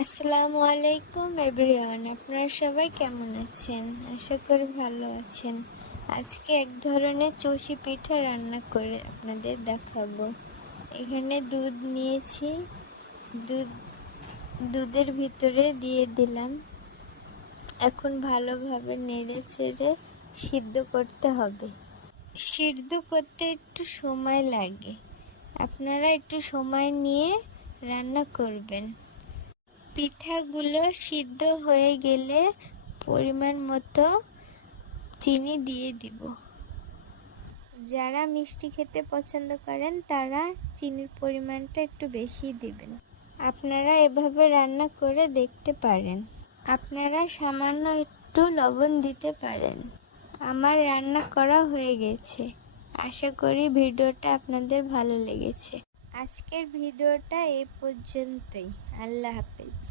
আসসালামু আলাইকুম এভরিওয়ান, আপনারা সবাই কেমন আছেন? আশা করি ভালো আছেন। আজকে এক ধরনের চষি পিঠা রান্না করে আপনাদের দেখাবো। এখানে দুধ নিয়েছি, দুধের ভিতরে দিয়ে দিলাম। এখন ভালোভাবে নেড়ে চেড়ে সিদ্ধ করতে হবে। সিদ্ধ করতে একটু সময় লাগে, আপনারা একটু সময় নিয়ে রান্না করবেন। পিঠাগুলো সিদ্ধ হয়ে গেলে পরিমাণ মতো চিনি দিয়ে দিব। যারা মিষ্টি খেতে পছন্দ করেন তারা চিনির পরিমাণটা একটু বেশি দিবেন। আপনারা এভাবে রান্না করে দেখতে পারেন। আপনারা সামান্য একটু লবণ দিতে পারেন। আমার রান্না করা হয়ে গেছে। আশা করি ভিডিওটা আপনাদের ভালো লেগেছে। আজকের ভিডিওটা এই পর্যন্তই। আল্লাহ হাফেজ।